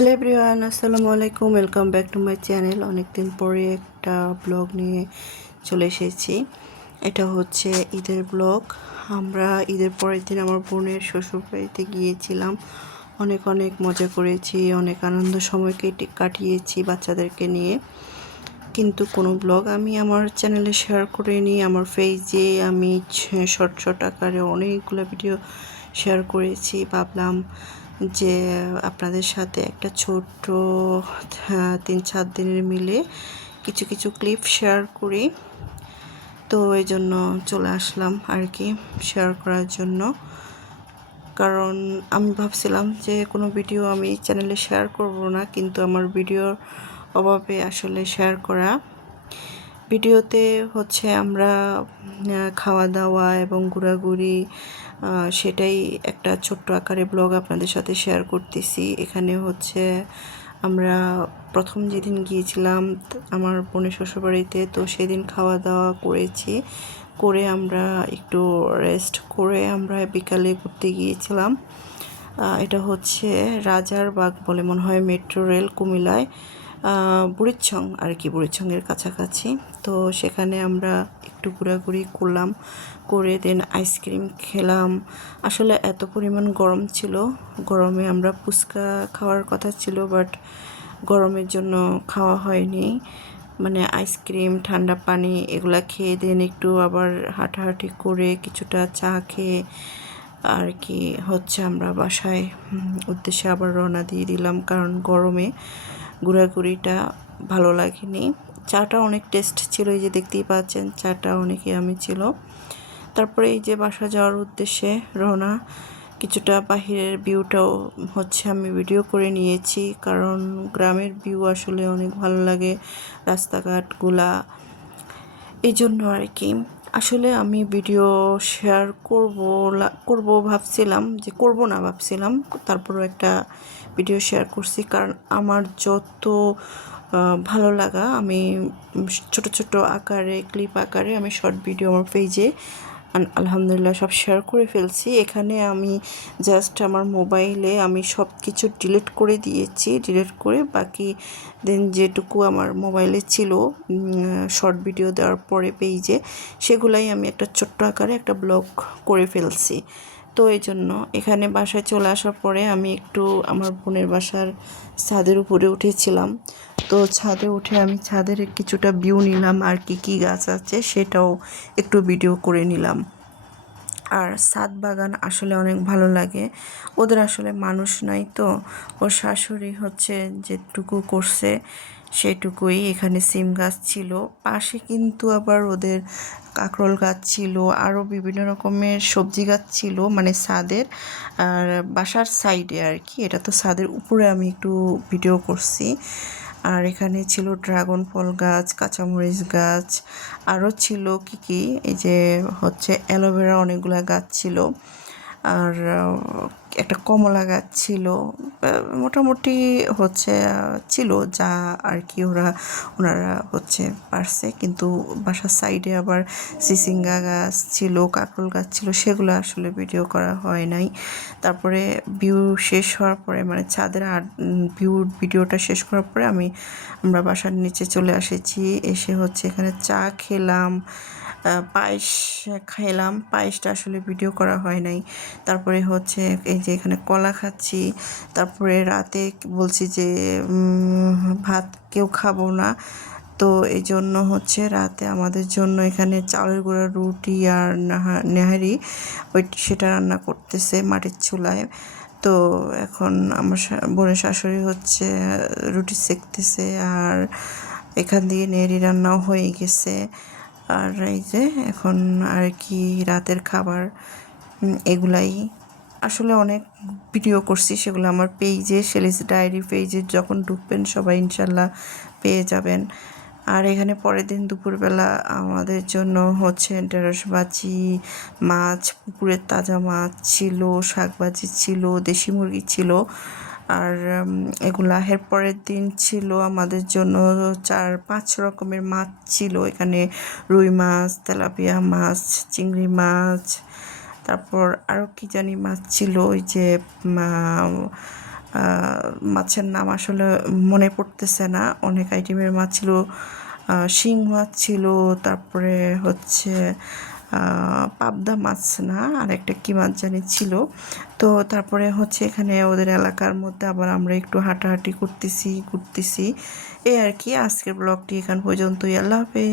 Hello everyone, আসসালামু আলাইকুম। Welcome back to my channel অনেকদিন পরে একটা ব্লগ নিয়ে চলে এসেছি। এটা হচ্ছে ঈদের ব্লগ আমরা ঈদের পরের দিন আমার বোনের শ্বশুরবাড়িতে গিয়েছিলাম। অনেক অনেক মজা করেছি, অনেক আনন্দ সময় কেটে কাটিয়েছি বাচ্চাদেরকে নিয়ে। কিন্তু কোনো ব্লগ আমি আমার চ্যানেলে শেয়ার করিনি। আমার পেজে আমি শর্ট শর্ট আকারে অনেকগুলো ভিডিও শেয়ার করেছি। ভাবলাম যে আপনাদের সাথে একটা ছোট্ট তিন চার দিনের মিলে কিছু কিছু ক্লিপ শেয়ার করি। তো এই জন্য চলে আসলাম আর কি শেয়ার করার জন্য। কারণ আমি ভাবছিলাম যে কোনো ভিডিও আমি চ্যানেলে শেয়ার করব না, কিন্তু আমার ভিডিওর অভাবে আসলে শেয়ার করা। ভিডিওতে হচ্ছে আমরা খাওয়া দাওয়া এবং ঘোরাঘুরি সেটাই একটা ছোট্ট আকারে ব্লগ আপনাদের সাথে শেয়ার করতেছি। এখানে হচ্ছে আমরা প্রথম যেদিন গিয়েছিলাম আমার বোনের শ্বশুরবাড়িতে তো সেদিন খাওয়া দাওয়া করেছি। করে আমরা একটু রেস্ট করে আমরা বিকালে ঘুরতে গিয়েছিলাম। এটা হচ্ছে রাজার বাগ বলে মনে হয় মেট্রো রেল কুমিল্লায়। আহ, বুড়িচ্ছং আর কি, বুড়িচ্ছংয়ের কাছাকাছি। তো সেখানে আমরা একটু ঘোরাঘুরি করলাম, করে দেন আইসক্রিম খেলাম। আসলে এত পরিমাণ গরম ছিল। গরমে আমরা ফুচকা খাওয়ার কথা ছিল বাট গরমের জন্য খাওয়া হয়নি। মানে আইসক্রিম ঠান্ডা পানি এগুলা খেয়ে দেন একটু আবার হাঁটাহাঁটি করে কিছুটা চা খেয়ে আর কি হচ্ছে আমরা বাসায়। উদ্দেশ্যে আবার রওনা দিয়ে দিলাম কারণ গরমে ঘোরাঘুরিটা ভালো লাগেনি। চাটা অনেক টেস্ট ছিল, এই যে দেখতেই পাচ্ছেন, চাটা অনেক আমি ছিল। তারপরে এই যে বাসা যাওয়ার উদ্দেশ্যে রওনা, কিছুটা বাহিরের ভিউটাও হচ্ছে আমি ভিডিও করে নিয়েছি, কারণ গ্রামের ভিউ আসলে অনেক ভালো লাগে, রাস্তাঘাটগুলা, এই জন্য আর কি। আসলে আমি ভিডিও শেয়ার করব করব ভাবছিলাম যে করব না ভাবছিলাম। তারপরও একটা ভিডিও শেয়ার করছি কারণ আমার যত ভালো লাগা আমি ছোট ছোট আকারে ক্লিপ আকারে আমি শর্ট ভিডিও আমার পেজে আলহামদুলিল্লাহ সব শেয়ার করে ফেলছি। এখানে আমি জাস্ট আমার মোবাইলে আমি সব কিছু ডিলিট করে দিয়েছি ডিলিট করে বাকি দেন যেটুকু আমার মোবাইলে ছিল শর্ট ভিডিও দেওয়ার পরে পেজে সেগুলাই আমি একটা ছোট্ট আকারে একটা ব্লগ করে ফেলছি। তো এই জন্য এখানে বাসায় চলে আসার পরে আমি একটু আমার বোনের বাসার ছাদের উপরে উঠেছিলাম। তো ছাদে উঠে আমি ছাদের কিছুটা ভিউ নিলাম আর কি কি গাছ আছে সেটাও একটু ভিডিও করে নিলাম। আর সাত বাগান আসলে অনেক ভালো লাগে। ওদের আসলে মানুষ নাই তো। ওর শাশুড়ি হচ্ছে যেটুকু করছে সেটুকুই। এখানে সিম গাছ ছিল। পাশে কিন্তু আবার ওদের কাঁকরোল গাছ ছিল। আরও বিভিন্ন রকমের সবজি গাছ ছিল মানে ছাদের। আর বাসার সাইডে আর কি। এটা তো ছাদের উপরে আমি একটু ভিডিও করছি। আর এখানে ছিল ড্রাগন ফল গাছ, কাঁচামরিচ গাছ, আরও ছিল কি কি? এই যে হচ্ছে অ্যালোভেরা অনেকগুলো গাছ ছিল। আর একটা কমলা গাছ ছিল মোটামুটি হচ্ছে ছিল যা আর কি ওরা, ওনারা হচ্ছে পারছে। কিন্তু বাসার সাইডে আবার সিসিঙ্গা গাছ ছিল, কাকরোল গাছ ছিল, সেগুলো আসলে ভিডিও করা হয় নাই। তারপরে ভিউ শেষ হওয়ার পরে মানে ছাদের আর ভিউ, ভিডিওটা শেষ করার পরে আমি, আমরা বাসার নিচে চলে এসেছি। এসে হচ্ছে এখানে চা খেলাম পায়েস খেলাম পায়েসটা আসলে ভিডিও করা হয় নাই। তারপরে হচ্ছে এই যে এখানে কলা খাচ্ছি। তারপরে রাতে বলছি যে ভাত কেউ খাব না। তো এই জন্য হচ্ছে রাতে আমাদের জন্য এখানে চাউলের গুঁড়া, রুটি আর নাহা- নেহারি ওই সেটা রান্না করতেছে মাটির চুলায়। তো এখন আমার বোনের শাশুড়ি হচ্ছে রুটি সেকতেছে আর এখান দিয়ে নেহারি রান্নাও হয়ে গেছে। আর এই যে এখন আর কি রাতের খাবার এগুলাই। আসলে অনেক ভিডিও করছি সেগুলো আমার পেজে সেলিস ডায়েরি পেজে যখন ঢুকবেন সবাই ইনশাল্লাহ পেয়ে যাবেন। আর এখানে পরের দিন দুপুরবেলা আমাদের জন্য হচ্ছে ঢেঁড়স ভাজি, মাছ, পুকুরের তাজা মাছ ছিল শাক ভাজি ছিল, দেশি মুরগি ছিল। আর এগুলা এর পরের দিন ছিল আমাদের জন্য চার, পাঁচ রকমের মাছ ছিল। এখানে রুই মাছ, তেলাপিয়া মাছ, চিংড়ি মাছ, তারপর আরও কি জানি মাছ ছিল। ওই যে মাছের নাম আসলে মনে পড়তেছে না। অনেক আইটেমের মাছ ছিল। শিং মাছ ছিল। তারপরে হচ্ছে পাবদা মাছ না আর একটা কী মাছ জানি ছিল। তো তারপরে হচ্ছে এখানে ওদের এলাকার মধ্যে আবার আমরা একটু হাঁটাহাঁটি করতেছি, ঘুরতেছি। এই আর কি, আজকের ব্লগটি এখান পর্যন্তই। আল্লাহ হাফেজ।